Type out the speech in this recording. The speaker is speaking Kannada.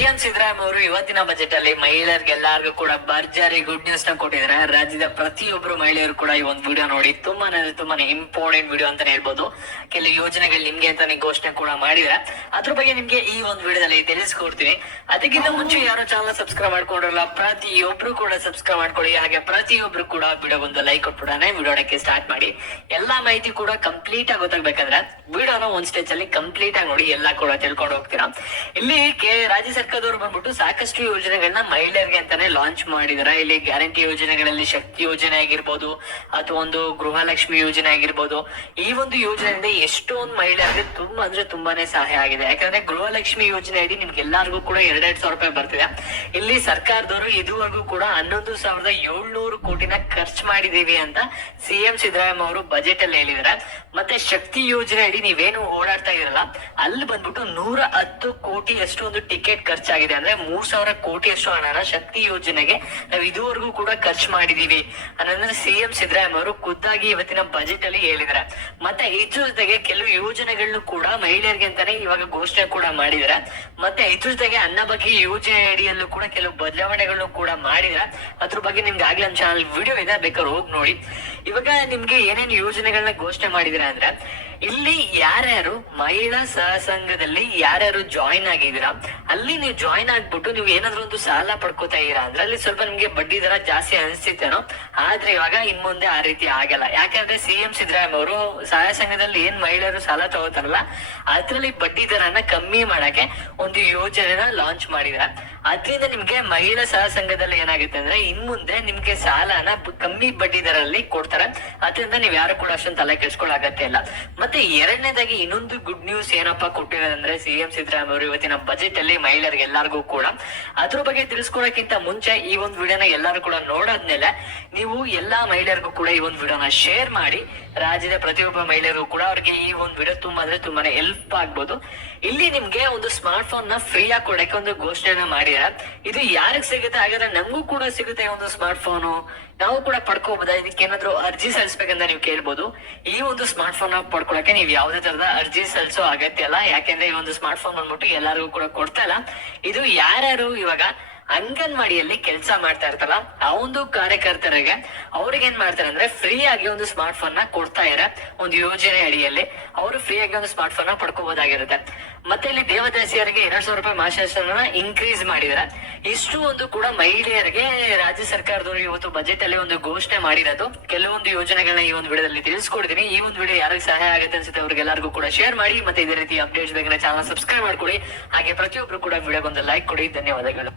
ಸಿಎಂ ಸಿದ್ದರಾಮಯ್ಯ ಅವರು ಇವತ್ತಿನ ಬಜೆಟ್ ಅಲ್ಲಿ ಮಹಿಳೆಯರಿಗೆ ಎಲ್ಲಾರ್ಗು ಕೂಡ ಭರ್ಜರಿ ಗುಡ್ ನ್ಯೂಸ್ನ ಕೊಟ್ಟಿದ್ದಾರೆ. ರಾಜ್ಯದ ಪ್ರತಿಯೊಬ್ಬರು ಮಹಿಳೆಯರು ಕೂಡ ಈ ಒಂದು ವಿಡಿಯೋ ನೋಡಿ. ತುಂಬಾನೇ ತುಂಬಾನೇ ಇಂಪಾರ್ಟೆಂಟ್ ವಿಡಿಯೋ ಅಂತಾನೆ ಹೇಳ್ಬೋದು. ಕೆಲವು ಯೋಜನೆಗಳು ನಿಮ್ಗೆ ಅಂತಾನೆ ಘೋಷಣೆ ಕೂಡ ಮಾಡಿದ್ರೆ ಅದ್ರ ಬಗ್ಗೆ ನಿಮ್ಗೆ ಈ ಒಂದು ವಿಡಿಯೋದಲ್ಲಿ ತಿಳಿಸ್ಕೊಡ್ತೀನಿ. ಅದಕ್ಕಿಂತ ಮುಂಚೆ ಯಾರು ಚಾನಲ್ ಸಬ್ಸ್ಕ್ರೈಬ್ ಮಾಡ್ಕೊಂಡಿರಲ್ಲ, ಪ್ರತಿಯೊಬ್ರು ಕೂಡ ಸಬ್ಸ್ಕ್ರೈಬ್ ಮಾಡ್ಕೊಳ್ಳಿ. ಹಾಗೆ ಪ್ರತಿಯೊಬ್ರು ಕೂಡ ವಿಡಿಯೋ ಒಂದು ಲೈಕ್ ಕೊಟ್ಬಿಡಾನೆ ವಿಡಿಯೋಕ್ಕೆ ಸ್ಟಾರ್ಟ್ ಮಾಡಿ. ಎಲ್ಲಾ ಮಾಹಿತಿ ಕೂಡ ಕಂಪ್ಲೀಟ್ ಆಗಿ ಗೊತ್ತಾಗ್ಬೇಕಂದ್ರೆ ವಿಡಿಯೋನ ಒಂದ್ ಸ್ಟೇಜ್ ಅಲ್ಲಿ ಕಂಪ್ಲೀಟ್ ಆಗಿ ನೋಡಿ. ಎಲ್ಲಾ ಕೂಡ ತಿಳ್ಕೊಂಡು ಹೋಗ್ತೀರಾ. ಇಲ್ಲಿ ಕೆ ರಾಜ್ಯ ಸರ್ಕಾರದವರು ಬಂದ್ಬಿಟ್ಟು ಸಾಕಷ್ಟು ಯೋಜನೆಗಳನ್ನ ಮಹಿಳೆಯರಿಗೆ ಅಂತಾನೆ ಲಾಂಚ್ ಮಾಡಿದಾರೆ. ಇಲ್ಲಿ ಗ್ಯಾರಂಟಿ ಯೋಜನೆಗಳಲ್ಲಿ ಶಕ್ತಿ ಯೋಜನೆ ಆಗಿರ್ಬೋದು, ಅಥವಾ ಒಂದು ಗೃಹಲಕ್ಷ್ಮಿ ಯೋಜನೆ ಆಗಿರ್ಬೋದು. ಈ ಒಂದು ಯೋಜನೆಯಿಂದ ಎಷ್ಟೊಂದು ಮಹಿಳೆಯರಿಗೆ ತುಂಬಾ ಅಂದ್ರೆ ತುಂಬಾನೇ ಸಹಾಯ ಆಗಿದೆ. ಯಾಕಂದ್ರೆ ಗೃಹಲಕ್ಷ್ಮಿ ಯೋಜನೆ ಅಡಿ ನಿಮ್ಗೆ ಎಲ್ಲರಿಗೂ ಕೂಡ ಎರಡೆರಡು ಸಾವಿರ ರೂಪಾಯಿ ಬರ್ತಿದೆ. ಇಲ್ಲಿ ಸರ್ಕಾರದವರು ಇದುವರೆಗೂ ಕೂಡ ಹನ್ನೊಂದು ಸಾವಿರದ ಏಳ್ನೂರು ಕೋಟಿನ ಖರ್ಚು ಮಾಡಿದೀವಿ ಅಂತ ಸಿಎಂ ಸಿದ್ದರಾಮಯ್ಯ ಅವರು ಬಜೆಟ್ ಅಲ್ಲಿ ಹೇಳಿದಾರೆ. ಮತ್ತೆ ಶಕ್ತಿ ಯೋಜನೆ ಅಡಿ ನೀವೇನು ಓಡಾಡ್ತಾ ಇರಲ್ಲ ಅಲ್ಲಿ ಬಂದ್ಬಿಟ್ಟು ನೂರ ಹತ್ತು ಕೋಟಿ ಅಷ್ಟು ಒಂದು ಟಿಕೆಟ್ ಖರ್ಚಾಗಿದೆ ಅಂದ್ರೆ ಮೂರ್ ಸಾವಿರ ಕೋಟಿ ಅಷ್ಟು ಹಣನ ಶಕ್ತಿ ಯೋಜನೆಗೆ ನಾವು ಇದುವರೆಗೂ ಕೂಡ ಖರ್ಚು ಮಾಡಿದೀವಿ ಅನ್ನೋದನ್ನ ಸಿಎಂ ಸಿದ್ದರಾಮಯ್ಯ ಅವರು ಖುದ್ದಾಗಿ ಇವತ್ತಿನ ಬಜೆಟ್ ಅಲ್ಲಿ ಹೇಳಿದಾರೆ. ಮತ್ತೆ ಇದ್ರ ಜೊತೆಗೆ ಕೆಲವು ಯೋಜನೆಗಳನ್ನು ಕೂಡ ಮಹಿಳೆಯರಿಗೆ ಅಂತಾನೆ ಇವಾಗ ಘೋಷಣೆ ಕೂಡ ಮಾಡಿದಾರೆ. ಮತ್ತೆ ಇದ್ರ ಜೊತೆಗೆ ಅನ್ನ ಬಗ್ಗೆ ಯೋಜನೆ ಅಡಿಯಲ್ಲೂ ಕೂಡ ಕೆಲವು ಬದಲಾವಣೆಗಳನ್ನು ಕೂಡ ಮಾಡಿದ್ರ. ಅದ್ರ ಬಗ್ಗೆ ನಿಮ್ಗೆ ಆಗ್ಲೇ ನಮ್ಮ ಚಾನಲ್ ವಿಡಿಯೋ ಇದೆ, ಬೇಕಾದ್ರೆ ಹೋಗಿ ನೋಡಿ. ಇವಾಗ ನಿಮ್ಗೆ ಏನೇನು ಯೋಜನೆಗಳನ್ನ ಘೋಷಣೆ ಮಾಡಿದಿರ ಅಂದ್ರೆ, ಇಲ್ಲಿ ಯಾರ್ಯಾರು ಮಹಿಳಾ ಸಹಸಂಘದಲ್ಲಿ ಯಾರ್ಯಾರು ಜಾಯಿನ್ ಆಗಿದ್ದೀರಾ, ಅಲ್ಲಿ ನೀವು ಜಾಯಿನ್ ಆಗ್ಬಿಟ್ಟು ನೀವು ಏನಾದ್ರು ಒಂದು ಸಾಲ ಪಡ್ಕೋತಾ ಇದೀರಾ ಅಂದ್ರೆ, ಅಲ್ಲಿ ಸ್ವಲ್ಪ ನಿಮ್ಗೆ ಬಡ್ಡಿ ದರ ಜಾಸ್ತಿ ಅನಿಸ್ತಿತ್ತೇನೋ ಆದ್ರೆ ಇವಾಗ ಇನ್ ಮುಂದೆ ಆ ರೀತಿ ಆಗಲ್ಲ. ಯಾಕಂದ್ರೆ ಸಿಎಂ ಸಿದ್ದರಾಮಯ್ಯ ಅವರು ಸಹಾಯ ಸಂಘದಲ್ಲಿ ಏನ್ ಮಹಿಳೆಯರು ಸಾಲ ತಗೋತಾರಲ್ಲ, ಅದ್ರಲ್ಲಿ ಬಡ್ಡಿ ದರನ ಕಮ್ಮಿ ಮಾಡಕ್ಕೆ ಒಂದು ಯೋಜನೆನ ಲಾಂಚ್ ಮಾಡಿದಾರೆ. ಅದ್ರಿಂದ ನಿಮ್ಗೆ ಮಹಿಳಾ ಸಹ ಸಂಘದಲ್ಲಿ ಏನಾಗುತ್ತೆ ಅಂದ್ರೆ ಇನ್ ಮುಂದೆ ನಿಮ್ಗೆ ಸಾಲನ ಕಮ್ಮಿ ಬಡ್ಡಿ ದರಲ್ಲಿ ಕೊಡ್ತಾರೆ. ಅದರಿಂದ ನೀವ್ ಯಾರು ಕೂಡ ಅಷ್ಟೊಂದು ತಲೆ ಕೆಡ್ಸ್ಕೊಳ್ಳೋ ಅಗತ್ಯ ಇಲ್ಲ. ಮತ್ತೆ ಎರಡನೇದಾಗಿ ಇನ್ನೊಂದು ಗುಡ್ ನ್ಯೂಸ್ ಏನಪ್ಪಾ ಕೊಟ್ಟಿದ್ದಾರೆ ಅಂದ್ರೆ ಸಿಎಂ ಸಿದ್ದರಾಮಯ್ಯ ಅವರು ಇವತ್ತಿನ ಬಜೆಟ್ ಅಲ್ಲಿ ಮಹಿಳೆಯರಿಗೆ ಎಲ್ಲರಿಗೂ ಕೂಡ. ಅದ್ರ ಬಗ್ಗೆ ತಿಳಿಸ್ಕೊಳಕ್ಕಿಂತ ಮುಂಚೆ ಈ ಒಂದು ವಿಡಿಯೋನ ಎಲ್ಲರೂ ಕೂಡ ನೋಡಾದ್ಮೇಲೆ ನೀವು ಎಲ್ಲಾ ಮಹಿಳೆಯರಿಗೂ ಕೂಡ ಈ ಒಂದು ವಿಡಿಯೋನ ಶೇರ್ ಮಾಡಿ, ರಾಜ್ಯದ ಪ್ರತಿಯೊಬ್ಬ ಮಹಿಳೆಯರು ಕೂಡ ಅವ್ರಿಗೆ ಈ ಒಂದು ವಿಡಿಯೋ ತುಂಬಾ ಅಂದ್ರೆ ತುಂಬಾನೇ ಹೆಲ್ಪ್ ಆಗ್ಬೋದು. ಇಲ್ಲಿ ನಿಮ್ಗೆ ಒಂದು ಸ್ಮಾರ್ಟ್ ಫೋನ್ನ ಫ್ರೀ ಆಗಿ ಕೊಡಕ್ಕೆ ಒಂದು ಘೋಷಣೆನ ಮಾಡಿದ್ದಾರೆ ಇದು ಯಾರಿಗ್ ಸಿಗುತ್ತೆ? ಹಾಗಾದ್ರೆ ನಮಗೂ ಕೂಡ ಸಿಗುತ್ತೆ ಒಂದು ಸ್ಮಾರ್ಟ್ ಫೋನು ನಾವು ಕೂಡ ಪಡ್ಕೋಬಹುದಾ? ಇದಕ್ಕೆ ಏನಾದ್ರು ಅರ್ಜಿ ಸಲ್ಲಿಸ್ಬೇಕಂತ ನೀವು ಕೇಳ್ಬೋದು. ಈ ಒಂದು ಸ್ಮಾರ್ಟ್ ಫೋನ್ ಪಡ್ಕೊಳಕ್ಕೆ ನೀವು ಯಾವುದೇ ತರದ ಅರ್ಜಿ ಸಲ್ಲಿಸೋ ಅಗತ್ಯ ಅಲ್ಲ ಯಾಕೆಂದ್ರೆ ಈ ಒಂದು ಸ್ಮಾರ್ಟ್ ಫೋನ್ ಬಂದ್ಬಿಟ್ಟು ಎಲ್ಲರಿಗೂ ಕೂಡ ಕೊಡ್ತಾ ಇಲ್ಲ. ಇದು ಯಾರ್ಯಾರು ಇವಾಗ ಅಂಗನವಾಡಿಯಲ್ಲಿ ಕೆಲಸ ಮಾಡ್ತಾ ಇರ್ತಲ್ಲ ಆ ಒಂದು ಕಾರ್ಯಕರ್ತರಿಗೆ ಅವ್ರಿಗೆ ಏನ್ ಮಾಡ್ತಾರೆ ಅಂದ್ರೆ ಫ್ರೀ ಆಗಿ ಒಂದು ಸ್ಮಾರ್ಟ್ ಫೋನ್ನ ಕೊಡ್ತಾ ಇರ, ಒಂದು ಯೋಜನೆ ಅಡಿಯಲ್ಲಿ ಅವರು ಫ್ರೀ ಆಗಿ ಒಂದು ಸ್ಮಾರ್ಟ್ ಫೋನ್ನ ಪಡ್ಕೋಬಹುದಾಗಿರುತ್ತೆ ಮತ್ತೆ ಇಲ್ಲಿ ದೇವದಾಸಿಯರಿಗೆ ಎರಡ್ ಸಾವಿರ ರೂಪಾಯಿ ಮಾಸಾಶನ ಇನ್ಕ್ರೀಸ್ ಮಾಡಿದ್ರ. ಇಷ್ಟು ಒಂದು ಕೂಡ ಮಹಿಳೆಯರಿಗೆ ರಾಜ್ಯ ಸರ್ಕಾರದವರು ಇವತ್ತು ಬಜೆಟ್ ಅಲ್ಲಿ ಒಂದು ಘೋಷಣೆ ಮಾಡಿರೋದು. ಕೆಲವೊಂದು ಯೋಜನೆಗಳನ್ನ ಈ ಒಂದು ವಿಡಿಯೋದಲ್ಲಿ ತಿಳಿಸ್ಕೊಡ್ತೀನಿ. ಈ ಒಂದು ವಿಡಿಯೋ ಯಾರಿಗೆ ಸಹಾಯ ಆಗುತ್ತೆ ಅನ್ಸುತ್ತೆ ಅವ್ರಿಗೆಲ್ಲರಿಗೂ ಕೂಡ ಶೇರ್ ಮಾಡಿ. ಮತ್ತೆ ಇದೇ ರೀತಿ ಅಪ್ಡೇಟ್ಸ್ ಬೇಕಾದ್ರೆ ಚಾನಲ್ ಸಬ್ಸ್ಕ್ರೈಬ್ ಮಾಡ್ಕೊಡಿ. ಹಾಗೆ ಪ್ರತಿಯೊಬ್ರು ಕೂಡ ವಿಡಿಯೋಗೊಂದು ಲೈಕ್ ಕೊಡಿ. ಧನ್ಯವಾದಗಳು.